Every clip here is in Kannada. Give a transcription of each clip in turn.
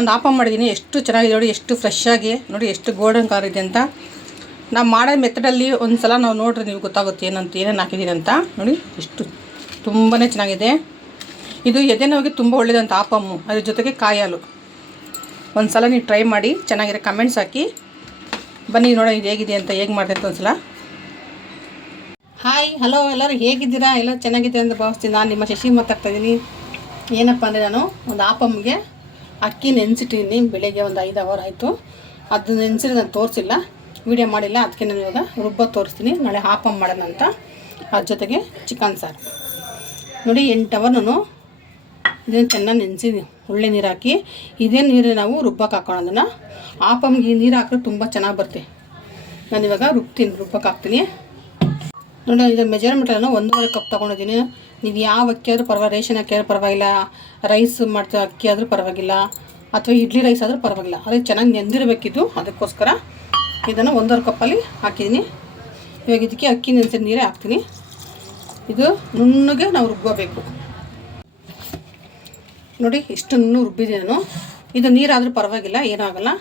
ನಾನೊಂದು ಆಪಮ್ ಮಾಡಿದ್ದೀನಿ. ಎಷ್ಟು ಚೆನ್ನಾಗಿದೆ ನೋಡಿ, ಎಷ್ಟು ಫ್ರೆಶ್ ಆಗಿ ನೋಡಿ, ಎಷ್ಟು ಗೋಲ್ಡನ್ ಕಲರ್ ಇದೆ ಅಂತ. ನಾವು ಮಾಡೋ ಮೆಥಡಲ್ಲಿ ಒಂದು ಸಲ ನಾವು ನೋಡ್ರಿ ನೀವು ಗೊತ್ತಾಗುತ್ತೆ ಏನೇನು ಹಾಕಿದ್ದೀನಿ ಅಂತ. ನೋಡಿ ಎಷ್ಟು ತುಂಬಾ ಚೆನ್ನಾಗಿದೆ. ಇದು ಎದೆ ನೋವಿಗೆ ತುಂಬ ಒಳ್ಳೆಯದಂತ ಆಪಮ್ಮು, ಅದ್ರ ಜೊತೆಗೆ ಕಾಯಿ ಹಾಲು. ಒಂದು ಸಲ ನೀವು ಟ್ರೈ ಮಾಡಿ, ಚೆನ್ನಾಗಿರೋ ಕಮೆಂಟ್ಸ್ ಹಾಕಿ. ಬನ್ನಿ ನೋಡೋಣ ಇದು ಹೇಗಿದೆ ಅಂತ, ಹೇಗೆ ಮಾಡಿದೆ ಅಂತ ಒಂದು ಸಲ. ಹಾಯ್ ಹಲೋ, ಎಲ್ಲರೂ ಹೇಗಿದ್ದೀರಾ? ಎಲ್ಲ ಚೆನ್ನಾಗಿದೆ ಅಂತ ಭಾವಿಸ್ತೀನಿ. ನಾನು ನಿಮ್ಮ ಶಶಿ ಮಾತಾಡ್ತಾಯಿದ್ದೀನಿ. ಏನಪ್ಪ ಅಂದರೆ, ನಾನು ಒಂದು ಆಪಮ್ಗೆ ಅಕ್ಕಿ ನೆನೆಸಿಟ್ಟಿದ್ದೀನಿ. ಬೆಳಗ್ಗೆ ಒಂದು 5 ಅವರ್ ಆಯಿತು. ಅದು ನೆನೆಸಿದ್ರೆ ನಾನು ತೋರಿಸಿಲ್ಲ, ವೀಡಿಯೋ ಮಾಡಿಲ್ಲ. ಅದಕ್ಕೆ ನಾನು ಇವಾಗ ರುಬ್ಬ ತೋರಿಸ್ತೀನಿ. ನಾಳೆ ಆಪಮ್ ಮಾಡೋಣ ಅಂತ. ಅದ್ರ ಜೊತೆಗೆ ಚಿಕನ್ ಸಾರು. ನೋಡಿ 8 ಅವರ್ ನಾನು ಇದನ್ನು ಚೆನ್ನಾಗಿ ನೆನೆಸಿದ್ದೀನಿ. ಒಳ್ಳೆ ನೀರು ಹಾಕಿ, ಇದೇ ನೀರು ನಾವು ರುಬ್ಬಕ್ಕೆ ಹಾಕೋಣ. ಅದನ್ನು ಆಪಮ್ಗೆ ಈ ನೀರು ಹಾಕಿದ್ರೆ ತುಂಬ ಚೆನ್ನಾಗಿ ಬರುತ್ತೆ. ನಾನಿವಾಗ ರುಬ್ಬಕ್ಕೆ ಹಾಕ್ತೀನಿ. ನೋಡಿ, ಇದು ಮೆಜರ್ಮೆಂಟನ್ನು 1.5 ಕಪ್ ತೊಗೊಂಡಿದ್ದೀನಿ. ನೀವು ಯಾವ ಅಕ್ಕಿ ಆದರೂ ಪರವಾಗಿಲ್ಲ, ರೇಷನ್ ಅಕ್ಕಿ ಆದರೂ ಪರವಾಗಿಲ್ಲ, ರೈಸ್ ಮಾಡ್ತಾ ಅಕ್ಕಿ ಆದರೂ ಪರವಾಗಿಲ್ಲ, ಅಥವಾ ಇಡ್ಲಿ ರೈಸ್ ಆದರೂ ಪರವಾಗಿಲ್ಲ. ಅದಕ್ಕೆ ಚೆನ್ನಾಗಿ ನೆಂದಿರಬೇಕಿದ್ದು, ಅದಕ್ಕೋಸ್ಕರ ಇದನ್ನು 1.5 ಕಪ್ಪಲ್ಲಿ ಹಾಕಿದ್ದೀನಿ. ಇವಾಗ ಇದಕ್ಕೆ ಅಕ್ಕಿ ನೆನೆಸಿದ ನೀರೇ ಹಾಕ್ತೀನಿ. ಇದು ನುಣ್ಣಗೆ ನಾವು ರುಬ್ಬಬೇಕು. ನೋಡಿ ಇಷ್ಟು ನುಣ್ಣಗೆ ರುಬ್ಬಿದ್ದೀನಿ ನಾನು. ಇದು ನೀರಾದರೂ ಪರವಾಗಿಲ್ಲ, ಏನೂ ಆಗೋಲ್ಲ.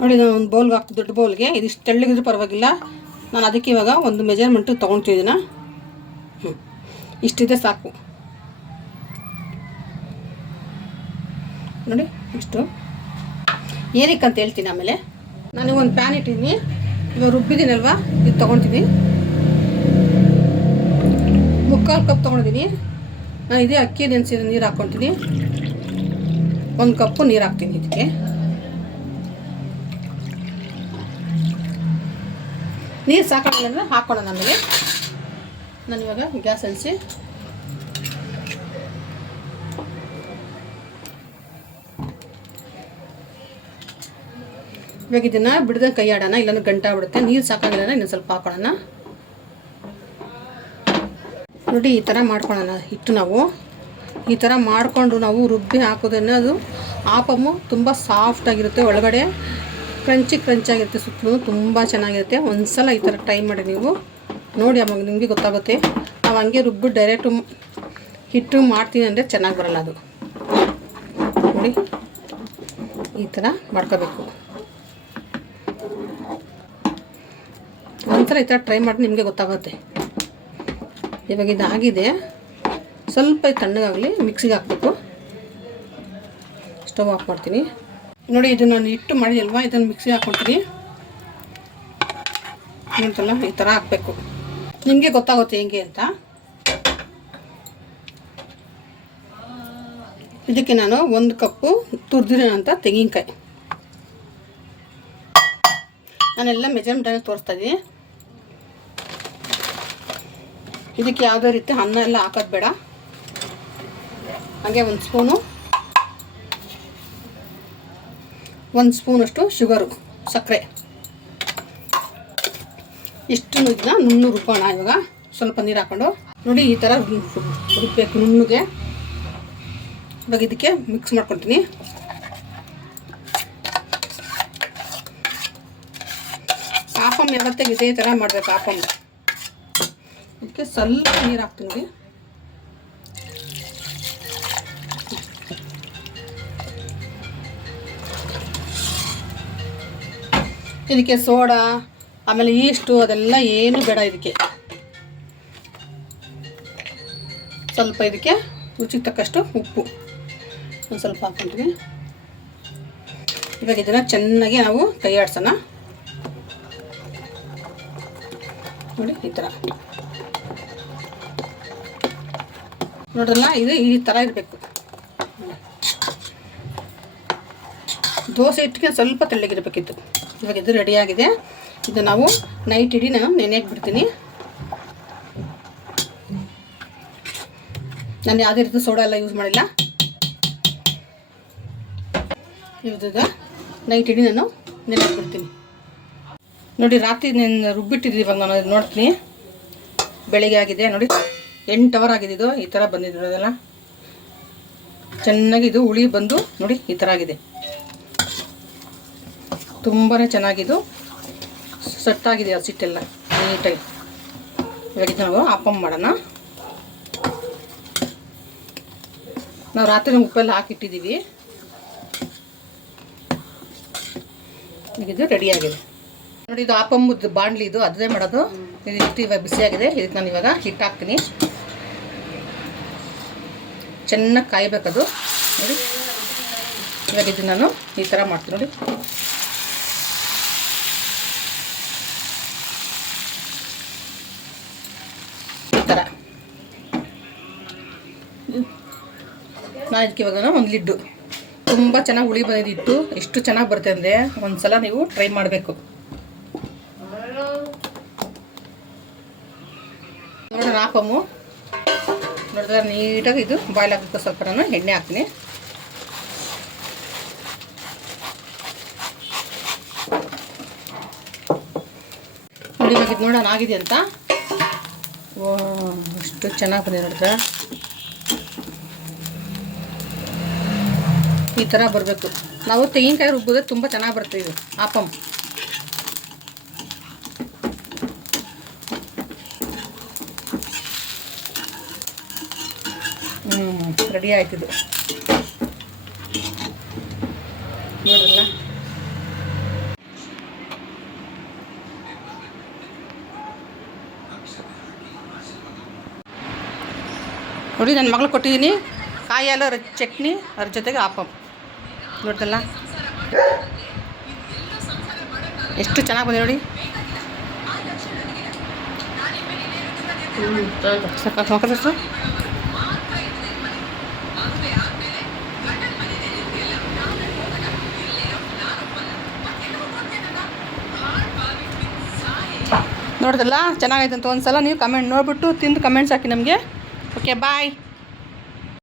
ನೋಡಿ, ನಾನು ಒಂದು ಬೌಲ್ಗೆ ಹಾಕ್ತೀನಿ, ದೊಡ್ಡ ಬೌಲ್ಗೆ. ಇದಿಷ್ಟು ತೆಳ್ಳಗಿದ್ರೂ ಪರವಾಗಿಲ್ಲ. ನಾನು ಅದಕ್ಕೆ ಇವಾಗ ಒಂದು ಮೆಜರ್ಮೆಂಟು ತೊಗೊಳ್ತಿದ್ದೀನ. ಇಷ್ಟಿದೆ ಸಾಕು. ನೋಡಿ ಇಷ್ಟು ಏನಕ್ಕೆ ಅಂತ ಹೇಳ್ತೀನಿ ಆಮೇಲೆ. ನಾನು ಒಂದು ಪ್ಯಾನ್ ಇಟ್ಟಿದ್ದೀನಿ. ಇವಾಗ ರುಬ್ಬಿದ್ದೀನಲ್ವ, ಇದು ತೊಗೊಳ್ತೀನಿ. 3/4 ಕಪ್ ತೊಗೊಂಡಿದ್ದೀನಿ. ನಾನು ಇದೇ ಅಕ್ಕಿ ನೆನೆಸಿದ ನೀರು ಹಾಕ್ಕೊತೀನಿ. 1 ಕಪ್ಪು ನೀರು ಹಾಕ್ತೀನಿ ಇದಕ್ಕೆ. ನೀರು ಸಾಕಾಗಲ್ಲ ಅಂದರೆ ಹಾಕ್ಕೊಳ್ಳೋಣ ಆಮೇಲೆ. ನಾನಿವಾಗ ಗ್ಯಾಸ್ ಹಂಚಿಸಿ ಇವಾಗ ಇದನ್ನು ಬಿಡ್ದಂಗೆ ಕೈ ಆಡೋಣ, ಇಲ್ಲಾಂದ್ರೆ ಗಂಟೆ ಆಗ್ಬಿಡುತ್ತೆ. ನೀರು ಸಾಕಾಗಿಲ್ಲ ಅಂದರೆ ಇನ್ನೊಂದು ಸ್ವಲ್ಪ ಹಾಕೊಳ್ಳೋಣ. ನೋಡಿ ಈ ಥರ ಮಾಡ್ಕೊಳ್ಳೋಣ ಹಿಟ್ಟು. ನಾವು ಈ ಥರ ಮಾಡಿಕೊಂಡು ನಾವು ರುಬ್ಬಿ ಹಾಕೋದನ್ನು, ಅದು ಆಪಮ್ಮು ತುಂಬ ಸಾಫ್ಟಾಗಿರುತ್ತೆ, ಒಳಗಡೆ ಕ್ರಂಚಾಗಿರುತ್ತೆ, ಸುತ್ತಲೂ ತುಂಬ ಚೆನ್ನಾಗಿರುತ್ತೆ. ಒಂದು ಸಲ ಈ ಥರ ಟ್ರೈ ಮಾಡಿ ನೀವು ನೋಡಿ, ಆವಾಗ ನಿಮಗೆ ಗೊತ್ತಾಗುತ್ತೆ. ನಾವು ಹಂಗೆ ರುಬ್ಬಿ ಡೈರೆಕ್ಟು ಹಿಟ್ಟು ಮಾಡ್ತೀನಿ ಅಂದರೆ ಚೆನ್ನಾಗಿ ಬರೋಲ್ಲ ಅದು. ನೋಡಿ ಈ ಥರ ಮಾಡ್ಕೋಬೇಕು. ಒಂದ್ಸಲ ಈ ಥರ ಟ್ರೈ ಮಾಡಿ ನಿಮಗೆ ಗೊತ್ತಾಗುತ್ತೆ. ಇವಾಗ ಇದಾಗಿದೆ, ಸ್ವಲ್ಪ ತಣ್ಣಗಾಗಲಿ, ಮಿಕ್ಸಿಗೆ ಹಾಕಬೇಕು. ಸ್ಟವ್ ಆಫ್ ಮಾಡ್ತೀನಿ. ನೋಡಿ, ಇದು ನಾನು ಹಿಟ್ಟು ಮಾಡಿದಲ್ವ, ಇದನ್ನು ಮಿಕ್ಸಿಗೆ ಹಾಕ್ಕೊಳ್ತೀನಿ. ಅಂತಲ್ಲ ಈ ಥರ ಹಾಕಬೇಕು. ನಿಮಗೆ ಗೊತ್ತಾಗುತ್ತೆ ಹೆಂಗೆ ಅಂತ. ಇದಕ್ಕೆ ನಾನು 1 ಕಪ್ಪು ತುರಿದಿರೋಂಥ ತೆಂಗಿನಕಾಯಿ, ನಾನೆಲ್ಲ ಮೆಜರ್ಮೆಂಟನ್ನು ತೋರಿಸ್ತಾ ಇದ್ದೀನಿ. ಇದಕ್ಕೆ ಯಾವುದೇ ರೀತಿ ಅನ್ನ ಎಲ್ಲ ಹಾಕೋದು ಬೇಡ. ಹಾಗೆ 1 ಸ್ಪೂನಷ್ಟು ಶುಗರು, ಸಕ್ಕರೆ. ಇಷ್ಟು ಇದನ್ನ ನುಣ್ಣು ರುಬ್ಬೋಣ. ಇವಾಗ ಸ್ವಲ್ಪ ನೀರು ಹಾಕ್ಕೊಂಡು ನೋಡಿ ಈ ಥರ ರುಬ್ಬಬೇಕು ನುಣ್ಣಗೆ. ಇವಾಗ ಇದಕ್ಕೆ ಮಿಕ್ಸ್ ಮಾಡ್ಕೊಳ್ತೀನಿ. ಆಪಮ್ ಯಾವತ್ತಿಗೆ ಇದೇ ಥರ ಮಾಡಬೇಕು. ಆಪಮ್ ಇದಕ್ಕೆ ಸ್ವಲ್ಪ ನೀರು ಹಾಕ್ತೀನಿ. ಇದಕ್ಕೆ ಸೋಡಾ, ಆಮೇಲೆ ಈಸ್ಟು ಅದೆಲ್ಲ ಏನು ಬೇಡ. ಇದಕ್ಕೆ ಸ್ವಲ್ಪ ಇದಕ್ಕೆ ರುಚಿಗೆ ತಕ್ಕಷ್ಟು ಉಪ್ಪು ಒಂದು ಸ್ವಲ್ಪ ಹಾಕ್ಕೊಂತೀವಿ. ಇವಾಗ ಇದನ್ನು ಚೆನ್ನಾಗಿ ನಾವು ಕೈ ಆಡಿಸೋಣ. ನೋಡಿ ಈ ಥರ ನೋಡ್ರಲ್ಲ, ಇದು ಈ ಥರ ಇರಬೇಕು. ದೋಸೆ ಹಿಟ್ಟಿಗೆ ಸ್ವಲ್ಪ ತೆಳ್ಳಗಿರಬೇಕಿತ್ತು. ಇವಾಗ ಇದು ರೆಡಿಯಾಗಿದೆ. ಇದು ನಾವು ನೈಟ್ ಇಡೀ ನಾನು ನೆನೆಯಕ್ಕೆ ಬಿಡ್ತೀನಿ. ನಾನು ಯಾವುದೇ ರೀತಿ ಸೋಡಾ ಎಲ್ಲ ಯೂಸ್ ಮಾಡಿಲ್ಲ. ಇವಾಗ ನೈಟ್ ಇಡೀ ನಾನು ನೆನೆಯಕ್ಕೆ ಬಿಡ್ತೀನಿ. ನೋಡಿ, ರಾತ್ರಿ ನಾನು ರುಬ್ಬಿಟ್ಟಿದ್ದೀನಿ. ಇವಾಗ ನಾನು ನೋಡ್ತೀನಿ, ಬೆಳಿಗ್ಗೆ ಆಗಿದೆ. ನೋಡಿ 8 ಅವರ್ ಆಗಿದೆ. ಇದು ಈ ಥರ ಬಂದಿದೆ ನೋಡೋದಲ್ಲ, ಚೆನ್ನಾಗಿ ಇದು ಹುಳಿ ಬಂದು ನೋಡಿ ಈ ಥರ ಆಗಿದೆ. ತುಂಬಾ ಚೆನ್ನಾಗಿದ್ದು ಸೆಟ್ಟಾಗಿದೆ ಆ ಸಿಟ್ಟೆಲ್ಲ ನೀಟಾಗಿ. ಇವಾಗ ನಾವು ಆಪಮ್ ಮಾಡೋಣ. ನಾವು ರಾತ್ರಿ ಉಪ್ಪೆಲ್ಲ ಹಾಕಿಟ್ಟಿದ್ದೀವಿ. ಈಗ ಇದು ರೆಡಿಯಾಗಿದೆ ನೋಡಿ. ಇದು ಆಪಮ್ಮದ್ದು ಬಾಣಲಿ, ಇದು ಅದೇ ಮಾಡೋದು. ಇದು ಇಷ್ಟು ಇವಾಗ ಬಿಸಿಯಾಗಿದೆ. ಇದಕ್ಕೆ ನಾನು ಇವಾಗ ಹಿಟ್ಟು ಹಾಕ್ತೀನಿ. ಚೆನ್ನಾಗಿ ಕಾಯಬೇಕದು ನೋಡಿ. ಇವಾಗ ಇದು ನಾನು ಈ ಥರ ಮಾಡ್ತೀನಿ ನೋಡಿ. ಈ ಥರ ನಾನು ಇದಕ್ಕೆ ಇವಾಗ ಒಂದು ಲಿಡ್ಡು ತುಂಬ ಚೆನ್ನಾಗಿ ಹುಳಿ ಬಂದಿದ್ದು. ಎಷ್ಟು ಚೆನ್ನಾಗಿ ಬರುತ್ತೆ ಅಂದರೆ ಒಂದು ಸಲ ನೀವು ಟ್ರೈ ಮಾಡಬೇಕು. ನೋಡೋಣ ಆಪಮ್ಮು ನೋಡಿದ್ರೆ ನೀಟಾಗಿ ಇದು ಬಾಯ್ಲ್ ಹಾಕಬೇಕು. ಸ್ವಲ್ಪ ನಾನು ಎಣ್ಣೆ ಹಾಕ್ತೀನಿ. ನೋಡಿ ಇವಾಗ ಇದು ನೋಡೋಣ ಆಗಿದೆ ಅಂತ. ಅಷ್ಟು ಚೆನ್ನಾಗಿ ಬಂದಿದೆ ನೋಡಿದ್ರೆ. ಈ ಥರ ಬರಬೇಕು. ನಾವು ತೆಂಗಿನಕಾಯಿ ರುಬ್ಬಿದ್ರೆ ತುಂಬ ಚೆನ್ನಾಗಿ ಬರುತ್ತೆ ಇದು ಆಪಮ್. ರೆಡಿ ಆಯ್ತಿದ್ದು ನೋಡ್ರಲ್ಲ. ನೋಡಿ ನನ್ನ ಮಗಳು ಕೊಟ್ಟಿದ್ದೀನಿ ಕಾಯಿ ಹಾಲು ಚಟ್ನಿ, ಅದ್ರ ಜೊತೆಗೆ ಆಪಮ್. ನೋಡ್ದಲ್ಲ ಎಷ್ಟು ಚೆನ್ನಾಗಿ ಬಂದಿದೆ ನೋಡಿ. ಸಾಕು ನೋಡ್ದಲ್ಲ ಚೆನ್ನಾಗೈತೆ ಅಂತ. ಒಂದು ಸಲ ನೀವು ಕಮೆಂಟ್ ನೋಡಿಬಿಟ್ಟು ತಿಂದು ಕಮೆಂಟ್ಸ್ ಹಾಕಿ ನಮಗೆ. ಓಕೆ ಬಾಯ್.